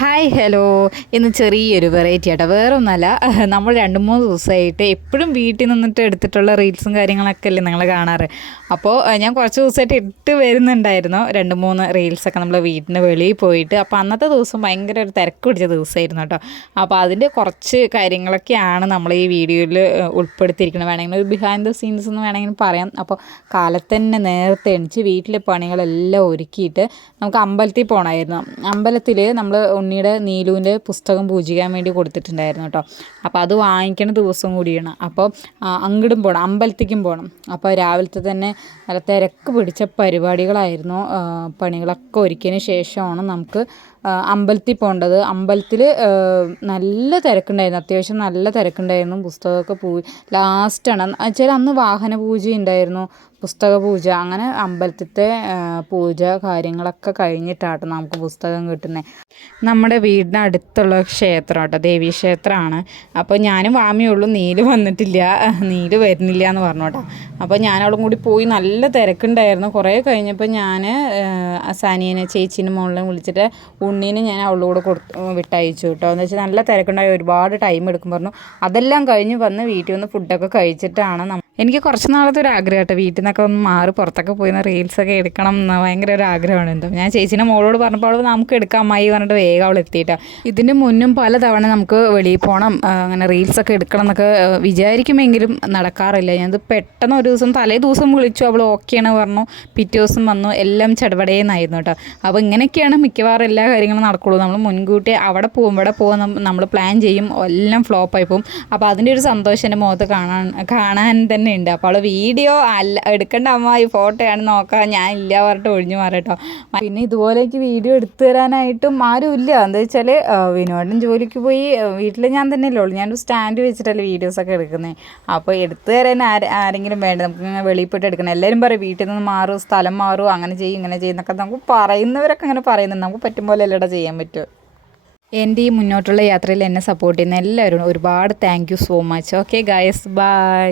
Hi hello ഇന്ന് ചെറിയൊരു variety ആട്ടോ, വേറെ ഒന്നുമല്ല. നമ്മൾ 2-3 ദിവസമായിട്ട് എപ്പോഴും വീട്ടിൽ നിന്നിട്ട് എടുത്തിട്ടുള്ള റീൽസും കാര്യങ്ങളൊക്കെ അല്ലേ നിങ്ങൾ കാണാറ്. അപ്പോൾ ഞാൻ കുറച്ച് ദിവസമായിട്ട് ഇട്ട് വരുന്നുണ്ടായിരുന്നു 2-3 റീൽസൊക്കെ നമ്മൾ വീട്ടിന് വെളിയിൽ പോയിട്ട്. അപ്പോൾ അന്നത്തെ ദിവസം ഭയങ്കര ഒരു തിരക്ക് പിടിച്ച ദിവസമായിരുന്നു കേട്ടോ. അപ്പോൾ അതിൻ്റെ കുറച്ച് കാര്യങ്ങളൊക്കെയാണ് നമ്മൾ ഈ വീഡിയോയിൽ ഉൾപ്പെടുത്തിയിരിക്കുന്നത്. വേണമെങ്കിൽ ഒരു ബിഹൈൻഡ് ദ സീൻസ് എന്ന് വേണമെങ്കിൽ പറയാം. അപ്പോൾ കാലത്ത് തന്നെ നേരത്തെ എണിച്ച് വീട്ടിലെ പണികളെല്ലാം ഒരുക്കിയിട്ട് നമുക്ക് അമ്പലത്തിൽ പോകണമായിരുന്നു. അമ്പലത്തിൽ നമ്മൾ ഉണ്ണിയുടെ നീലുവിൻ്റെ പുസ്തകം പൂജിക്കാൻ വേണ്ടി കൊടുത്തിട്ടുണ്ടായിരുന്നു കേട്ടോ. അപ്പോൾ അത് വാങ്ങിക്കണ ദിവസം കൂടിയാണ്. അപ്പോൾ അങ്ങോട്ടും പോകണം, അമ്പലത്തേക്കും പോകണം. അപ്പോൾ രാവിലത്തെ തന്നെ നല്ല തിരക്ക് പിടിച്ച പരിപാടികളായിരുന്നു. പണികളൊക്കെ ഒരുക്കിയതിന് ശേഷമാണ് നമുക്ക് അമ്പലത്തിൽ പോകേണ്ടത്. അമ്പലത്തിൽ നല്ല തിരക്കുണ്ടായിരുന്നു, അത്യാവശ്യം നല്ല തിരക്കുണ്ടായിരുന്നു. പുസ്തകമൊക്കെ ലാസ്റ്റാണ് വെച്ചാൽ അന്ന് വാഹന പൂജ ഉണ്ടായിരുന്നു, പുസ്തക പൂജ, അങ്ങനെ അമ്പലത്തിലത്തെ പൂജ കാര്യങ്ങളൊക്കെ കഴിഞ്ഞിട്ടാട്ടോ നമുക്ക് പുസ്തകം കിട്ടുന്നത്. നമ്മുടെ വീടിനടുത്തുള്ള ക്ഷേത്രം കേട്ടോ, ദേവീക്ഷേത്രമാണ്. അപ്പോൾ ഞാനും വാമിയുള്ളൂ, നീല് വന്നിട്ടില്ല, നീല് വരുന്നില്ല എന്ന് പറഞ്ഞു കേട്ടോ. അപ്പോൾ ഞാനവളും കൂടി പോയി, നല്ല തിരക്കുണ്ടായിരുന്നു. കുറേ കഴിഞ്ഞപ്പോൾ ഞാൻ സാനിയനെ ചേച്ചീനെ മോളിനെ വിളിച്ചിട്ട് ഉണ്ണീനെ ഞാൻ അവളോട് വിട്ടയച്ചു കേട്ടോ. എന്ന് വെച്ചാൽ നല്ല തിരക്കുണ്ടായി, ഒരുപാട് ടൈം എടുക്കും പറഞ്ഞു. അതെല്ലാം കഴിഞ്ഞ് വന്ന് വീട്ടിൽ വന്ന് ഫുഡൊക്കെ കഴിച്ചിട്ടാണ് എനിക്ക് കുറച്ച് നാളത്തെ ഒരു ആഗ്രഹം കേട്ടോ, വീട്ടിൽ നിന്നൊക്കെ ഒന്ന് മാറി പുറത്തൊക്കെ പോയി റീൽസൊക്കെ എടുക്കണം എന്ന് ഭയങ്കര ഒരു ആഗ്രഹമാണ്. എന്തോ ഞാൻ ചേച്ചീനെ മോളോട് പറഞ്ഞപ്പോൾ നമുക്ക് എടുക്കാം അമ്മായി പറഞ്ഞിട്ട് വേഗം അവൾ എത്തിയിട്ടാ. ഇതിൻ്റെ മുന്നും പലതവണ നമുക്ക് വെളിയിൽ പോകണം, അങ്ങനെ റീൽസൊക്കെ എടുക്കണം എന്നൊക്കെ വിചാരിക്കുമെങ്കിലും നടക്കാറില്ല. ഞാനത് പെട്ടെന്ന് ഒരു ദിവസം തലേ ദിവസം വിളിച്ചു, അവൾ ഓക്കെയാണ് പറഞ്ഞു, പിറ്റേ ദിവസം വന്നു, എല്ലാം ചടപടേന്നായിരുന്നു കേട്ടോ. അപ്പോൾ ഇങ്ങനെയൊക്കെയാണ് മിക്കവാറും എല്ലാ കാര്യങ്ങളും നടക്കുള്ളൂ. നമ്മൾ മുൻകൂട്ടി അവിടെ പോകും ഇവിടെ പോകും നമ്മൾ പ്ലാൻ ചെയ്യും, എല്ലാം ഫ്ലോപ്പായി പോകും. അപ്പോൾ അതിൻ്റെ ഒരു സന്തോഷം എൻ്റെ മുഖത്ത് കാണാൻ തന്നെ ഉണ്ട്. അപ്പോൾ അവൾ വീഡിയോ എടുക്കേണ്ട അമ്മ ഈ ഫോട്ടോയാണ് നോക്കാം, ഞാൻ ഇല്ല പറഞ്ഞിട്ട് ഒഴിഞ്ഞു മാറട്ടോ. പിന്നെ ഇതുപോലേക്ക് വീഡിയോ എടുത്തു തരാനായിട്ടും ആരും ഇല്ല. എന്താ വെച്ചാൽ വിനോദൻ ജോലിക്ക് പോയി, വീട്ടിൽ ഞാൻ തന്നെയല്ലേ ഉള്ളൂ. ഞാനൊരു സ്റ്റാൻഡ് വെച്ചിട്ടല്ലേ വീഡിയോസൊക്കെ എടുക്കുന്നത്. അപ്പോൾ എടുത്തു തരാൻ ആരെങ്കിലും വേണ്ട, നമുക്ക് വെളിയിൽ പോയിട്ട് എടുക്കണം. എല്ലാവരും പറയും വീട്ടിൽ നിന്ന് മാറും, സ്ഥലം മാറും, അങ്ങനെ ചെയ്യും ഇങ്ങനെ ചെയ്യുന്നൊക്കെ നമുക്ക് പറയുന്നവരൊക്കെ അങ്ങനെ പറയുന്നുണ്ട്. നമുക്ക് പറ്റും പോലെ എല്ലാം ചെയ്യാൻ പറ്റുമോ. എൻ്റെ ഈ മുന്നോട്ടുള്ള യാത്രയിൽ എന്നെ സപ്പോർട്ട് ചെയ്യുന്ന എല്ലാവരും ഒരുപാട് thank you so much. Okay guys, by.